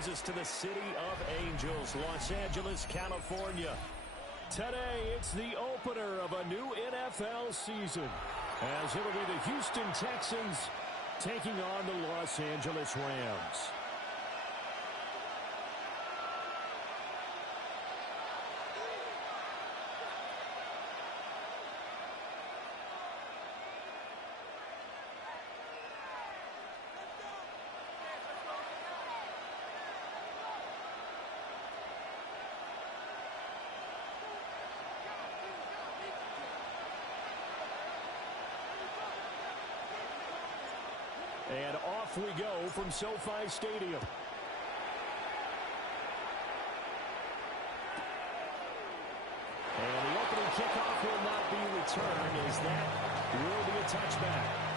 brings us to the City of Angels, Los Angeles, California. Today, it's the opener of a new NFL season, as it'll be the Houston Texans taking on the Los Angeles Rams. And off we go from SoFi Stadium. And the opening kickoff will not be returned, as that will be a touchback.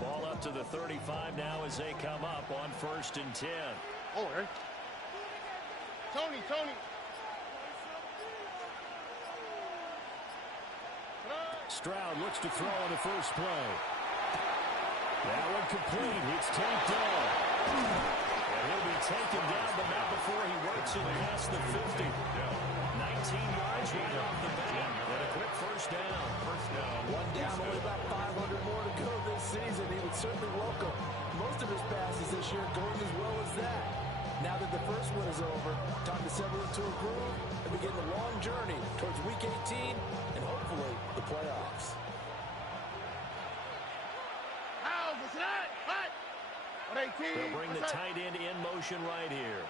Ball up to the 35 now as they come up on 1st and 10. Oh, right. Tony. Stroud looks to throw on the first play. That one complete. It's taken down. And he'll be taken down, but not before he works it past the 50. 19 yards right off the bat. And a quick first down. One down, only about 500 more to go this season. He would certainly welcome most of his passes this year going as well as that. Now that the first one is over, time to settle into a groove to begin the long journey towards Week 18 and hopefully the playoffs. They'll bring the tight end in motion right here.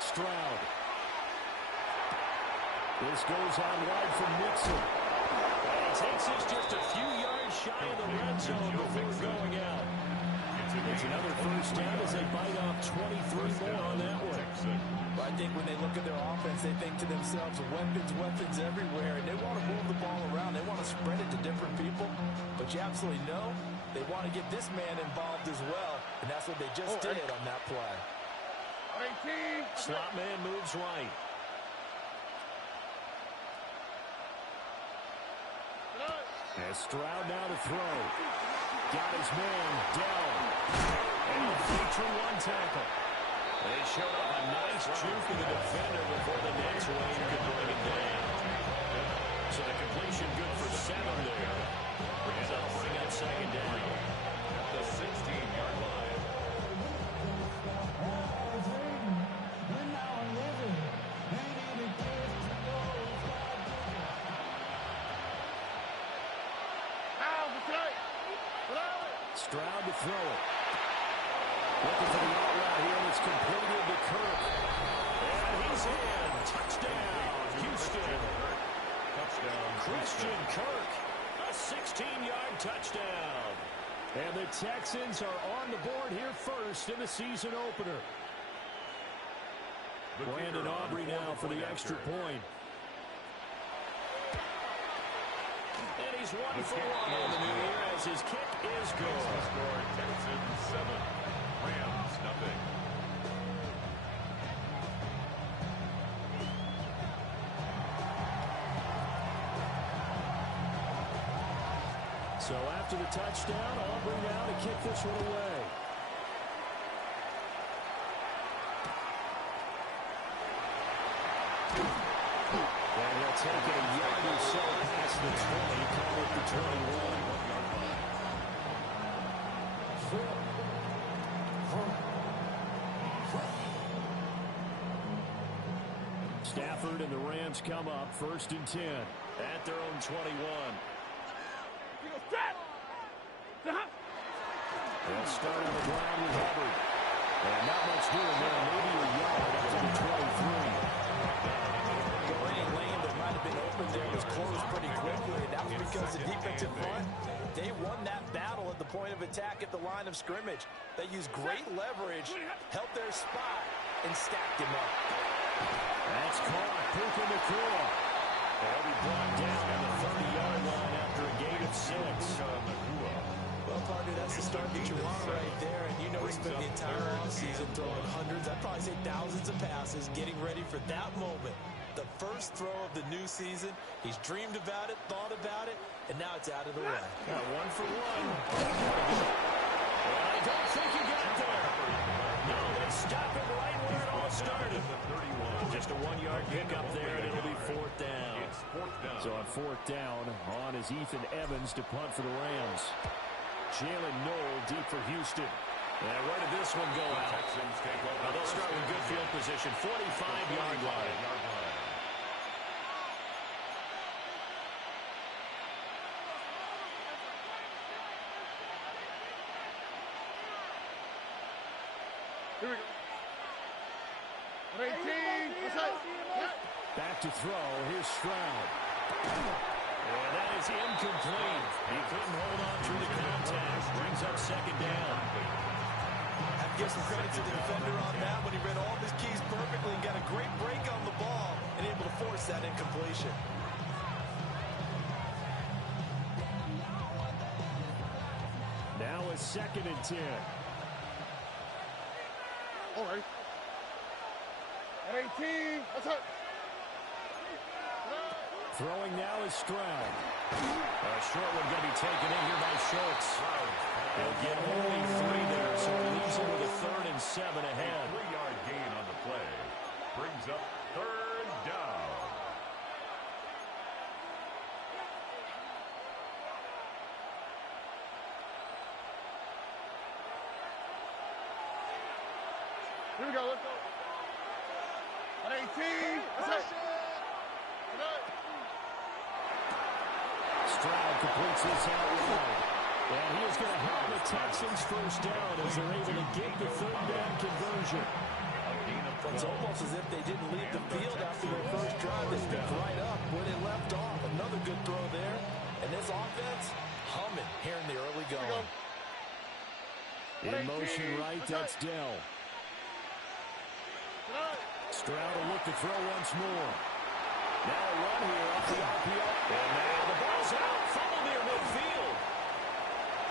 Stroud. This goes on wide from Nixon. And he takes this just a few yards shy of the red zone before going out. It's another first down as they bite off 23 more on that one. But I think when they look at their offense, they think to themselves, weapons everywhere, and they want to move the ball around. They want to spread it to different people. But you absolutely know they want to get this man involved as well, and that's what they just did on that play. Slot man moves right. As Stroud now to throw. Got his man down. And a feature one tackle. They showed up a nice juke of the defender before the next wave could bring it down. So the completion good for 7 there. And that'll bring up second down. At the 16-yard line. Stroud to throw it. Looking for the out route here, and it's completed to Kirk. And he's in. Touchdown, Houston. Touchdown, Christian Kirk. A 16-yard touchdown. And the Texans are on the board here first in the season opener. Brandon Aubrey now for the extra point. And he's 1 for 1 on the new year as his kick is good. Score Texans 7, Rams nothing. So after the touchdown, Aubrey now to kick this one away. And he'll take it a yard or so past the 20, call it the 21. Stafford and the Rams come up 1st and 10 at their own 21. They'll start on the ground with Hubbard. And not much doing there, maybe a yard up to the 23. Any lane that might have been open there was closed pretty quickly, and that was because the defensive front, they won that battle at the point of attack at the line of scrimmage. They used great leverage, held their spot, and stacked him up. That's caught. Puka Nakua. They'll be brought down on the 30-yard line after a gain of 6. Well, partner, that's the start that you want right there, and you know he spent the entire offseason throwing hundreds, I'd probably say thousands of passes, getting ready for that moment. The first throw of the new season. He's dreamed about it, thought about it, and now it's out of the way. Got 1 for 1. And I don't think he got there. No, they stop him right where it all started. Just a 1-yard kick up there, and it'll be 4th down. So on 4th down, on is Ethan Evans to punt for the Rams. Jalen Noel deep for Houston. And where did this one go out? Now they'll start with good field position, 45-yard line. Here we go. Back to throw. Here's Stroud. And that is incomplete. He couldn't hold on through the contact. Brings up second down. I have to give some credit to the defender on that when he read all of his keys perfectly and got a great break on the ball and able to force that incompletion. Now a 2nd and 10. All right. At 18, let's hit. Throwing now is Stroud. A short one going to be taken in here by Schultz. They'll get only 3 there, so it leaves them with a 3rd and 7 ahead. A 3-yard gain on the play. Brings up 3rd down. Here we go, let's go. At 18, let's hit. Stroud completes this out wide. And he is going to have the Texans first down as they're able to get the third down conversion. It's almost as if they didn't leave the field after their first drive. They picked right up where they left off. Another good throw there. And this offense humming here in the early going. In motion right, that's Dell. Stroud will look to throw once more. Now a run here off the RPO. And now the ball's out. Fumble near midfield.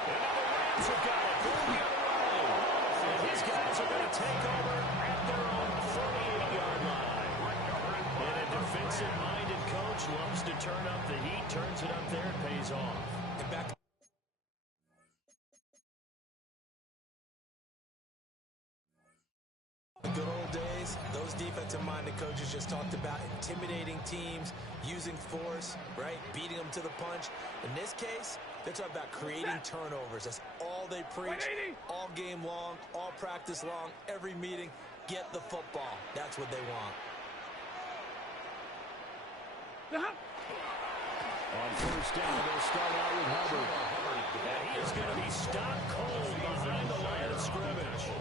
And now the Rams have got it. Going the other way. And his guys are going to take over at their own 38-yard line. And a defensive-minded coach loves to turn up the heat, turns it up there, and pays off. And back. Good old days, those defensive-minded coaches just talked about intimidating teams, using force, right, beating them to the punch. In this case, they're talking about creating turnovers. That's all they preach, all game long, all practice long, every meeting. Get the football. That's what they want. On first down, they'll start out with Hubbard. And he is going to be stopped cold behind the line of scrimmage.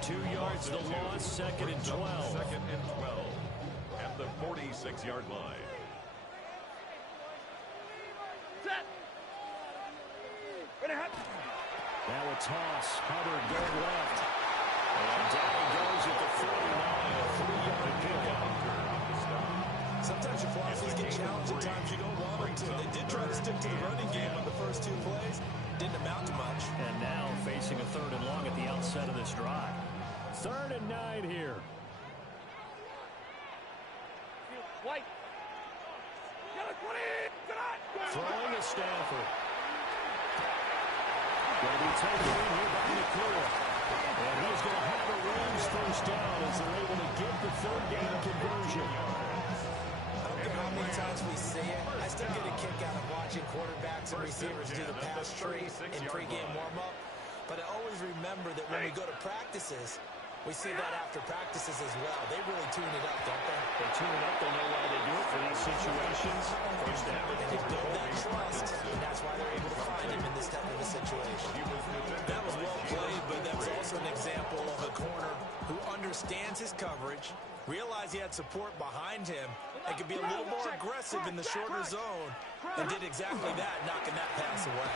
2 yards the loss, second and 12. Second and 12 at the 46-yard line. Now a toss. Hubbard going left. And down he goes at the 49. A 3-yard pickup. Sometimes your philosophies get challenged at times you don't want them to. They did try to stick to the running game on the first 2 plays. Didn't amount to much. And now facing a third and long at the outset of this drive. 3rd and 9 here. White. Throwing to Stafford. Going to be taken in here by McClure. And he's going to have a Rams first down as they're able to get the third down conversion. I don't care how many times we see it. I still get a kick out of watching quarterbacks and receivers do the pass tree in pregame warm-up. But I always remember that when we go to practices, we see that after practices as well. They really tune it up, don't they? They tune it up. They know why they do it for these situations. First down. And they build that trust, and that's why they're able to find him in this type of a situation. That was well played, but that was also an example of a corner who understands his coverage, realized he had support behind him, and could be a little more aggressive in the shorter zone, and did exactly that, knocking that pass away.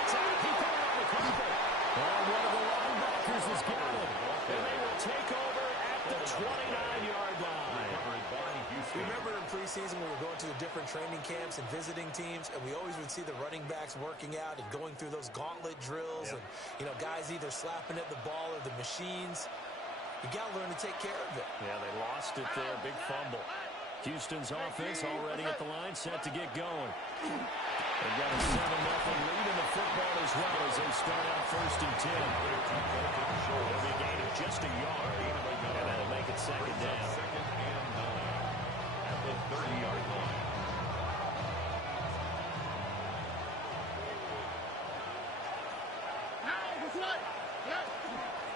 It's out. He put it on the carpet. And one of the linebackers has got it. And they will take over at the 29-yard line. Remember in preseason we were going to the different training camps and visiting teams, and we always would see the running backs working out and going through those gauntlet drills, and guys either slapping at the ball or the machines. You got to learn to take care of it. Yeah, they lost it there. Big fumble. Houston's offense already at the line, set to get going. They've got a 7-0 lead in the football as well as they start out 1st and 10. They'll be gaining just a yard, and that'll make it 2nd down. 2nd and 9 at the 30-yard line.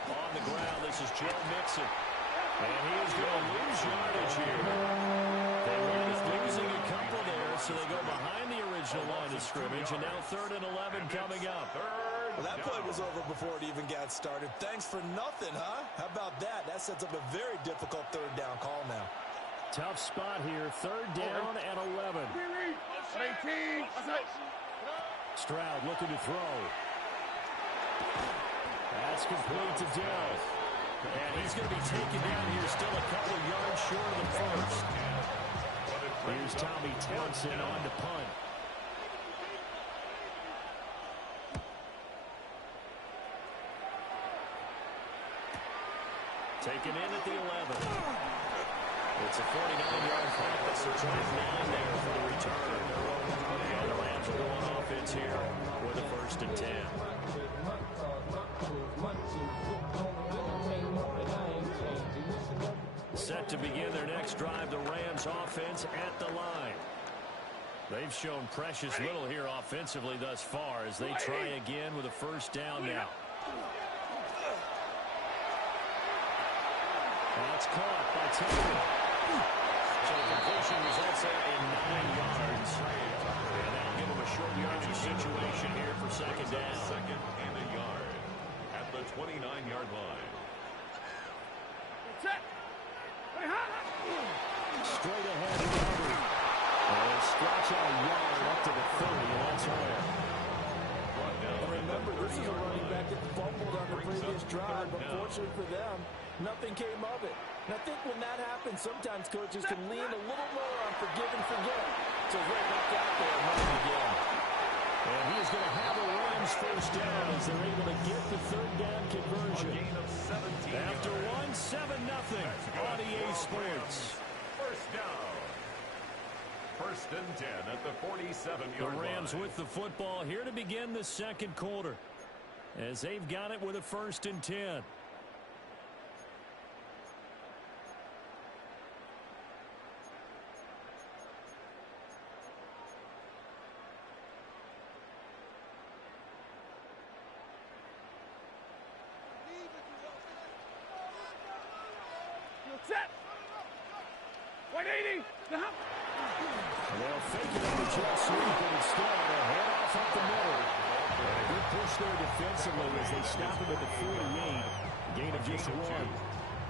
On the ground, this is Joe Mixon. And he is going to lose yardage here. They wind up losing a couple there, so they go behind the original line of scrimmage, and now 3rd and 11 coming up. Well, that play was over before it even got started. Thanks for nothing, huh? How about that? That sets up a very difficult 3rd down call now. Tough spot here, 3rd down and 11. 18. Stroud looking to throw. That's complete to Dell. And he's going to be taken down here, still a couple of yards short of the first. Here's Tommy Townsend on to punt. Taken in at the 11. It's a 49-yard punt. That's a 29 there for the return. And the Rams are going offense here with a 1st and 10. Set to begin their next drive, the Rams offense at the line. They've shown precious little here offensively thus far as they try again with a 1st down now. That's caught by Taylor. So the completion results in 9 yards. straight ahead to Hubbard. And stretch out a yard up to the 30, and that's all. And remember, this is a running back that fumbled on the previous drive, but fortunately for them, nothing came of it. And I think when that happens, sometimes coaches can lean a little more on forgive and forget. So right back out there and running again. And he's going to have a Rams first down as they're able to get the third down conversion. After 7-0 on EA Sports. First down. First and 10 at the 47-yard line. The Rams with the football here to begin the second quarter, as they've got it with a 1st and 10. Set. 180. They'll fake it on the jet sweep, and instead a handoff up the middle. And a good push there defensively as they stop him at the 48. Gain of just 1.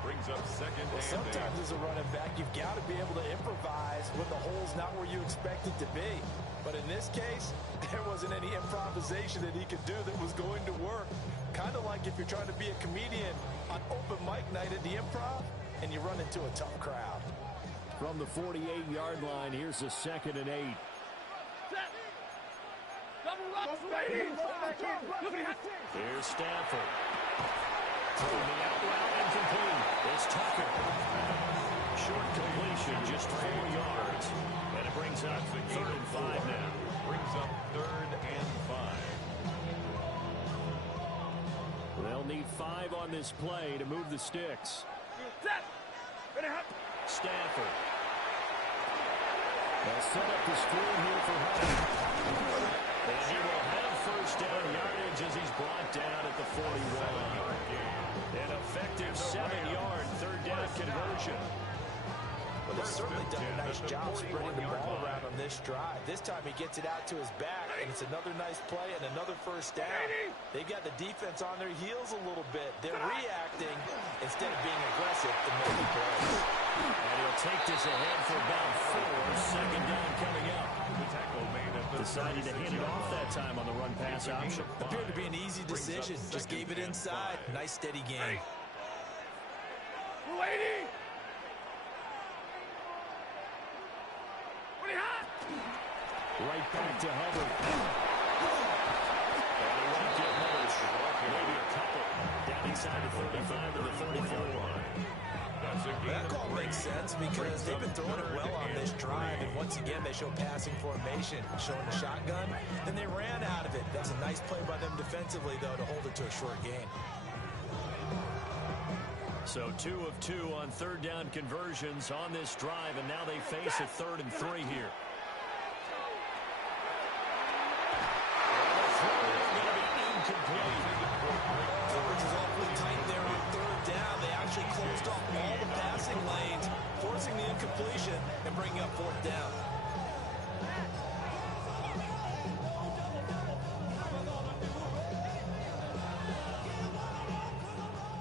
Brings up second and Sometimes as a running back, you've got to be able to improvise when the hole's not where you expect it to be. But in this case, there wasn't any improvisation that he could do that was going to work. Kind of like if you're trying to be a comedian on open mic night at the Improv, and you run into a tough crowd. From the 48-yard line, here's a 2nd and 8. Here's Stafford. Throwing the out route incomplete. It's Tucker. Short completion, just 4 yards. And it brings up 3rd and 5 now. Brings up 3rd and 5. They'll need 5 on this play to move the sticks. Stafford. They'll set up the screen here for Hubbard. And he will have first down yardage as he's brought down at the 41. An effective 7-yard third down conversion. But they've certainly done a nice job spreading the ball around on this drive. This time he gets it out to his back, and it's another nice play and another first down. They've got the defense on their heels a little bit. They're reacting instead of being aggressive to make the plays. And he'll take this ahead for about 4. Second down coming up. Decided to hand it off that time on the run-pass option. Appeared to be an easy decision. Just gave it inside. Nice steady game. Right back to Hubbard. And he won't get Hubbard. Maybe a couple. Down inside the 35 to the 34 line. That call makes sense because they've been throwing it well on this drive, and once again they show passing formation, showing the shotgun, and they ran out of it. That's a nice play by them defensively, though, to hold it to a short gain. So 2 of 2 on third down conversions on this drive, and now they face a 3rd and 3 here. Coverage is awfully tight there on third down. They actually closed off all the passing lanes, forcing the incompletion and bringing up 4th down.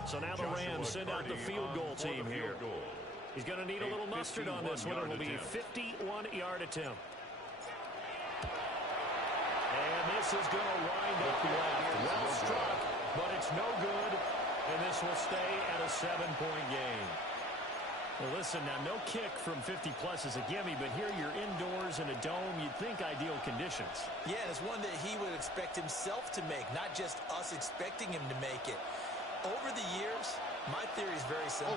So now the Rams send out the field goal team here. He's going to need a little mustard on this one. It will be a 51-yard attempt. And this is going to wind up left. Well struck, but it's no good. And this will stay at a 7-point game. Well, listen, now no kick from 50-plus is a gimme, but here you're indoors in a dome. You'd think ideal conditions. Yeah, and it's one that he would expect himself to make, not just us expecting him to make it. Over the years, my theory is very simple.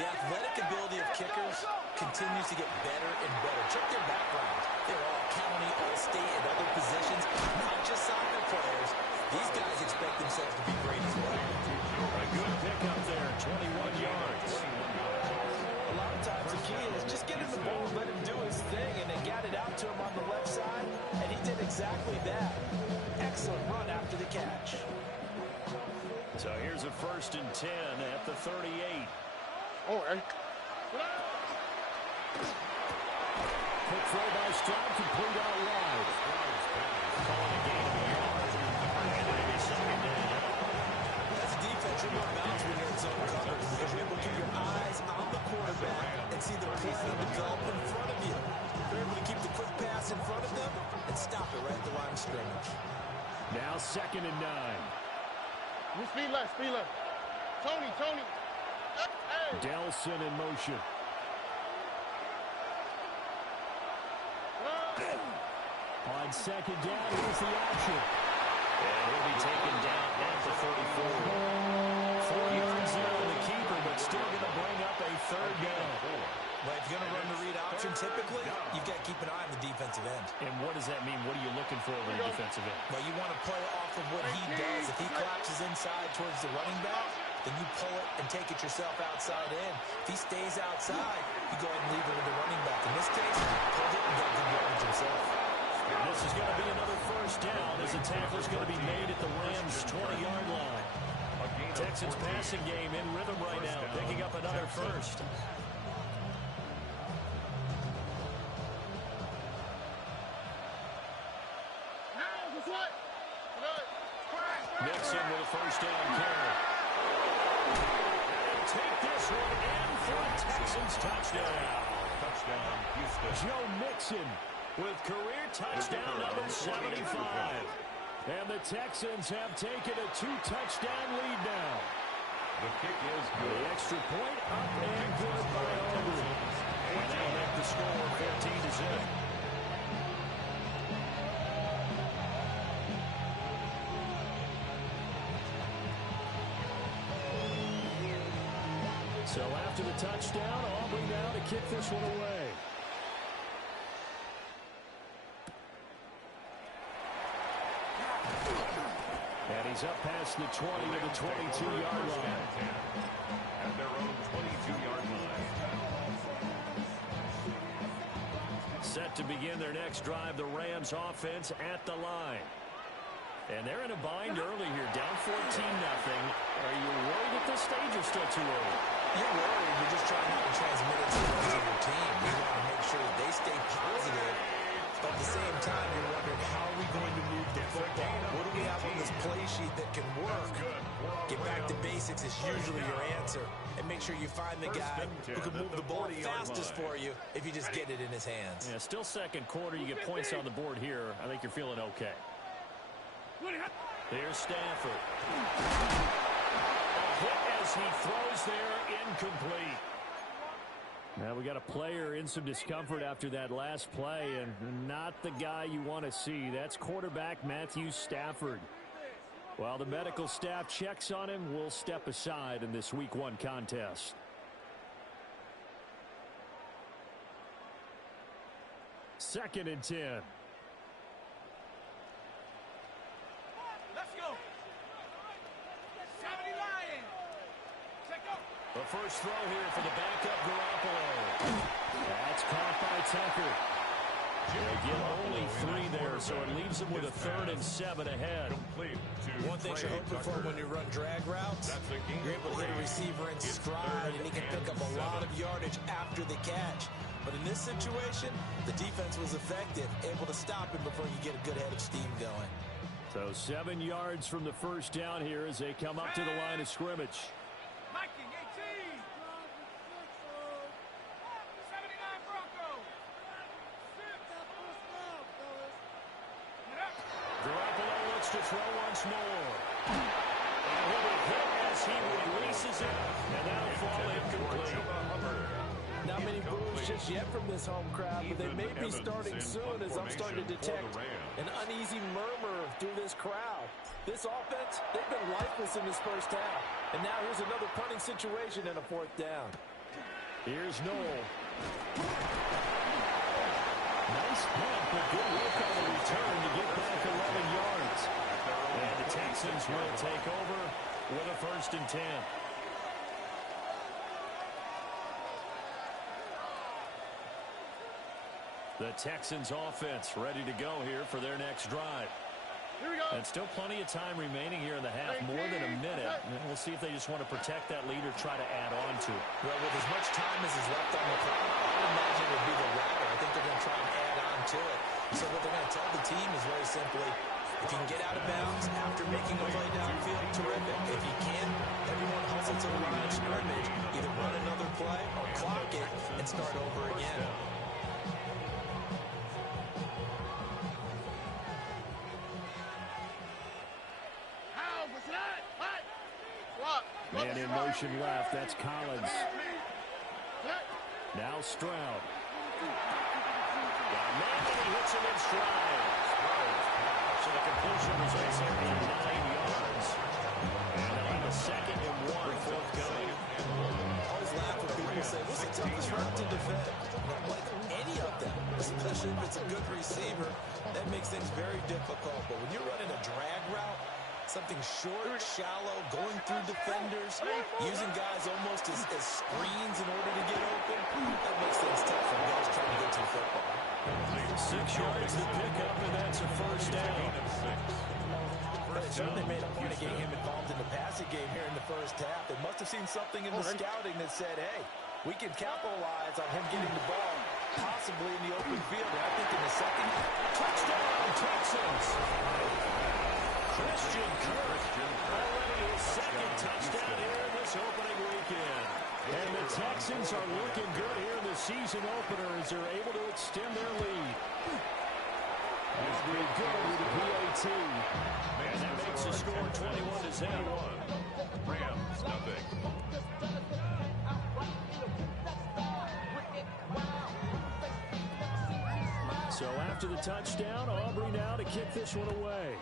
The athletic ability of kickers continues to get better and better. Check their background. They're all county, all state, and other positions, not just soccer players. These guys expect themselves to be great as well. A good pickup there, 21 yards. A lot of times the key is just get him the ball, let him do his thing, and they got it out to him on the left side, and he did exactly that. Excellent run after the catch. So here's a 1st and 10 at the 38. Quick throw by Stroud, complete out wide. Calling a gain of a yard. And it'll be 2nd down. That's defense in your bounds when you're in zone coverage because you're able to keep your eyes on the quarterback and see the point of the play space in front of them and stop it right at the line of scrimmage. Now 2nd and 9. Speed left, speed left. Tony. Hey. Delson in motion. On 2nd down, here's the option. And he'll be taken down at the 44. 4 yards there on the keeper, but still going to bring up a 3rd down. Well, if you're going to run the read option, typically, you've got to keep an eye on the defensive end. And what does that mean? What are you looking for over the defensive end? Well, you want to play off of what he does. If he collapses inside towards the running back, then you pull it and take it yourself outside in. If he stays outside, you go ahead and leave it with the running back. In this case, pulled it and got good yardage himself. This is going to be another 1st down as the tackle's going to be made at the Rams' 20-yard line. Texans passing game in rhythm right now, picking up another 1st. Nixon with a 1st down carry. Take this one in for a Texans touchdown. Touchdown, Houston. Joe Mixon with career touchdown number 75. And the Texans have taken a 2-touchdown lead now. The kick is The good. extra point up and good by Auburn. And they'll make the score 14-0. So after the touchdown, Auburn now to kick this one away. And he's up past the 20 to the 22-yard line. At their own 22-yard line. Set to begin their next drive, the Rams offense at the line. And they're in a bind early here, down 14-0. Are you worried at this stage or still too early? You're worried. You're just trying not to transmit it to the rest of your team. You want to make sure that they stay positive. But at the same time, you're wondering, how are we going to move the football? What do we have on this play sheet that can work? Get back to basics is usually your answer. And make sure you find the guy who can move the ball fastest for you if you just get it in his hands. Yeah, still 2nd quarter. You get points on the board here. I think you're feeling okay. Here's Stafford. A hit as he throws there, incomplete. Now we got a player in some discomfort after that last play, and not the guy you want to see. That's quarterback Matthew Stafford. While the medical staff checks on him, we'll step aside in this Week 1 contest. Second and 10. Let's go. 70 Lions. Check up. The first throw here for the backup Garoppolo. That's caught by Tucker. They get only 3 there, so it leaves them with a 3rd and 7 ahead. One thing you're hoping for when you run drag routes, you're able to hit a receiver in stride, and he can pick up a lot of yardage after the catch. But in this situation, the defense was effective, able to stop him before you get a good head of steam going. So 7 yards from the first down here as they come up to the line of scrimmage. Mikey, 18. 79 Broncos. Garoppolo looks to throw once more. And he'll be hit as he releases it, and that'll fall incomplete. Not many boos just yet from this home crowd, but they may be starting soon as I'm starting to detect an uneasy murmur through this crowd. This offense, they've been lifeless in this first half. And now here's another punting situation and a 4th down. Here's Noel. Nice punt, but good work on the return to get back 11 yards. And the Texans will take over with a 1st and 10. The Texans offense ready to go here for their next drive. Here we go. And still plenty of time remaining here in the half, more than a minute. And we'll see if they just want to protect that lead or try to add on to it. Well, with as much time as is left on the clock, I would imagine it would be the latter. I think they're going to try and add on to it. So what they're going to tell the team is very simply, if you can get out of bounds after making a play downfield, terrific. If you can't, everyone hustle to the line of scrimmage, either run another play or clock it and start over again. motion left. That's Collins. Now Stroud. Got a man, and he hits him in stride. So the completion results in 9 yards. And they'll have a 2nd and 1 forthcoming. I always laugh when people say, what's the toughest route to defend? Like any of them, especially if it's a good receiver, that makes things very difficult. But when you're running a drag route, something short, shallow, going through defenders, using guys almost as screens in order to get open, that makes things tough for guys trying to get to the football. 6 yards to pick up, and that's a first down. They certainly made a point of getting him involved in the passing game here in the first half. They must have seen something in the scouting that said, hey, we can capitalize on him getting the ball, possibly in the open field. And I think in the second, Touchdown, Texans. Christian Kirk, already his 2nd touchdown here in this opening weekend. And the Texans are looking good here in the season opener as they're able to extend their lead. That's pretty good with the PAT. And that makes the score 21-0. Rams, nothing. So after the touchdown, Aubrey now to kick this one away.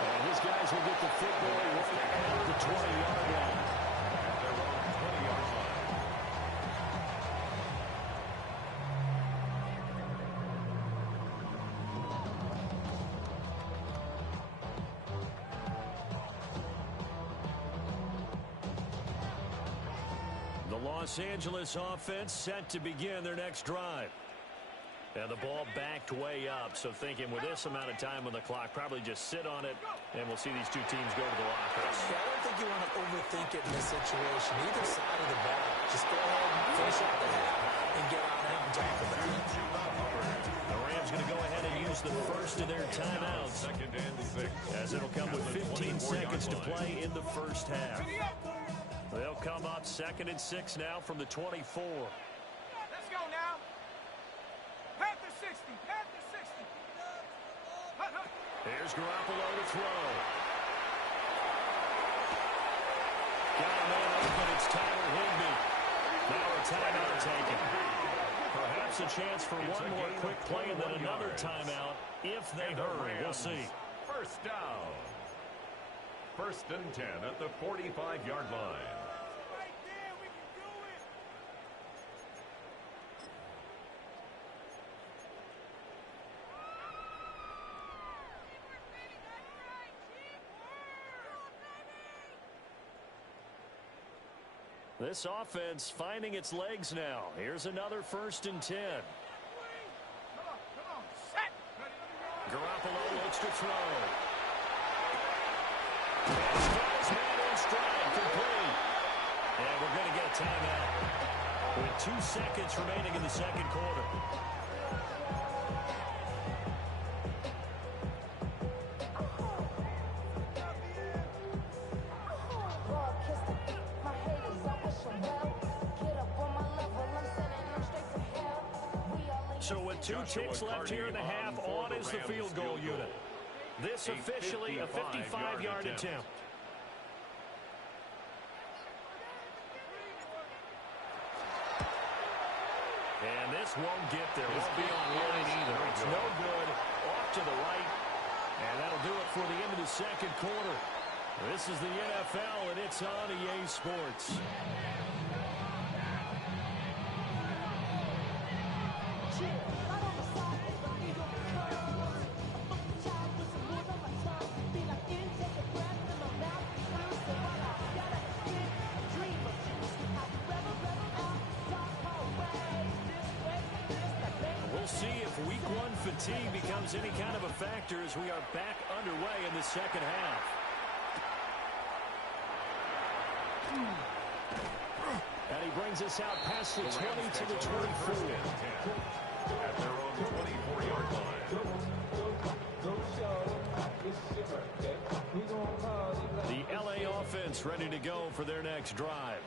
And his guys will get the football right at the 20-yard line. At their own 20-yard line. The Los Angeles offense set to begin their next drive. And the ball backed way up, so thinking with this amount of time on the clock, probably just sit on it, and we'll see these two teams go to the lockers. Yeah, I don't think you want to overthink it in this situation. Either side of the ball. Just go ahead and finish out the half and get on out and talk about it. The Rams going to go ahead and use the first of their timeouts. 2nd and 6. As it'll come with 15 seconds to play in the first half. They'll come up 2nd and 6 now from the 24. Let's go now. Panther 60. Panther 60. Here's Garoppolo to throw. Got a man open. It's Tyler Higbee. Now a timeout taken. Perhaps a chance for one more quick play and then another timeout if they hurry. We'll see. First down. 1st and 10 at the 45-yard line. Right there. We can do it. This offense finding its legs now. Here's another 1st and 10. Come on. Set. Garoppolo looks to throw. And he's got his man in stride, complete. And we're going to get a timeout with 2 seconds remaining in the 2nd quarter. So with 2 ticks left here in the half, on is the field goal unit. This officially a 55-yard attempt. And this won't get there. Won't be online either. It's no good. Off to the right. And that'll do it for the end of the 2nd quarter. This is the NFL, and it's on EA Sports. Week 1 fatigue becomes any kind of a factor as we are back underway in the 2nd half. And he brings us out past the 20 to the 24. At their own 24-yard line. The LA offense ready to go for their next drive.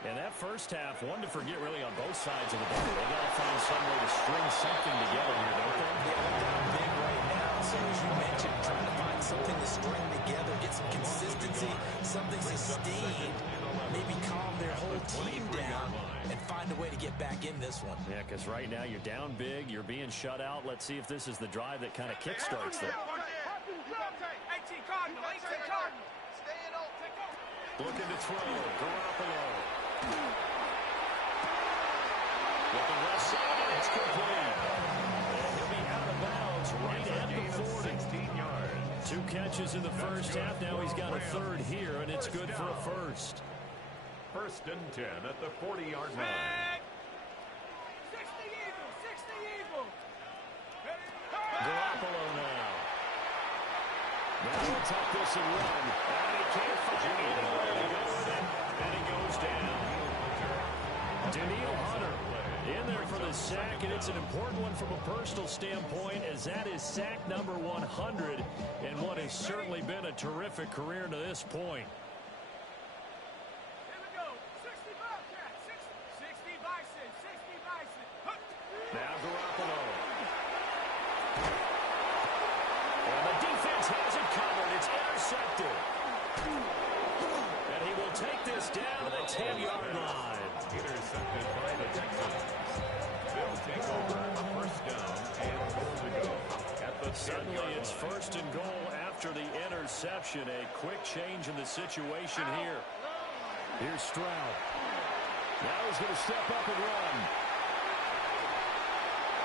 And that first half, one to forget really on both sides of the ball. They got to find some way to string something together here, don't they? Yeah, they're down big right so, as you mentioned, trying to find something to string together, get some consistency, something sustained, maybe calm their whole team down and find a way to get back in this one. Yeah, because right now you're down big, you're being shut out. Let's see if this is the drive that kind of kickstarts them. Looking to throw. Garoppolo. With the left side, it's complete. And he'll be out of bounds right at the 40. 16 yards. 2 catches in the first half. Now he's got a third here, and it's good for a first. First and 10 at the 40-yard line. 60 Eagles. Garoppolo now. Now he'll tuck this and run. And he can't find anywhere to go with it. And he goes down. Daniil Hunter in there for the sack, and it's an important one from a personal standpoint, as that is sack number 100 in what has certainly been a terrific career to this point. Now Garoppolo. And the defense has it covered. It's intercepted. And he will take this down to the 10-yard line. Intercepted by the Texans. They'll take over a first down and goal to go. At the Suddenly it's first and goal after the interception. A quick change in the situation here. Here's Stroud. Now he's going to step up and run.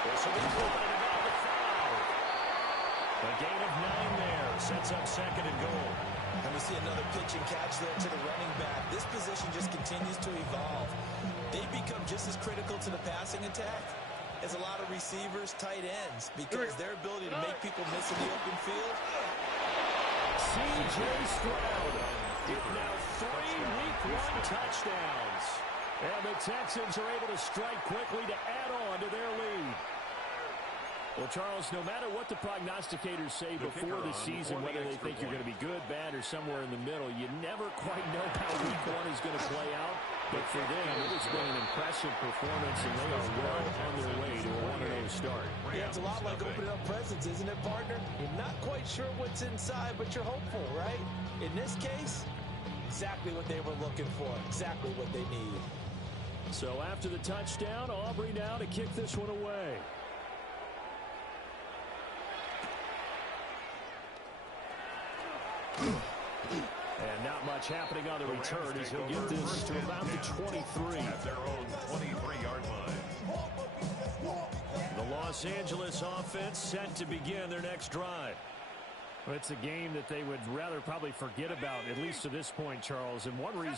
This will be caught at about the 5. A gain of 9 there. Sets up second and goal. And we see another pitch and catch there to the running back. This position just continues to evolve. They become just as critical to the passing attack as a lot of receivers, tight ends, because their ability to make people miss in the open field. C.J. Stroud with now 3 Week 1 touchdowns. And the Texans are able to strike quickly to add on to their lead. Well, Charles, no matter what the prognosticators say before the season, whether they think you're going to be good, bad, or somewhere in the middle, you never quite know how Week 1 is going to play out. But for them, it's been an impressive performance, and they are well on their way to a 1-0 start. Yeah, it's a lot like opening up presents, isn't it, partner? You're not quite sure what's inside, but you're hopeful, right? In this case, exactly what they were looking for, exactly what they need. So after the touchdown, Aubrey now to kick this one away. And not much happening on the return as he'll get this to about the 23. at their own 23-yard line. The Los Angeles offense set to begin their next drive. Well, it's a game that they would rather probably forget about, at least to this point, Charles, and one reason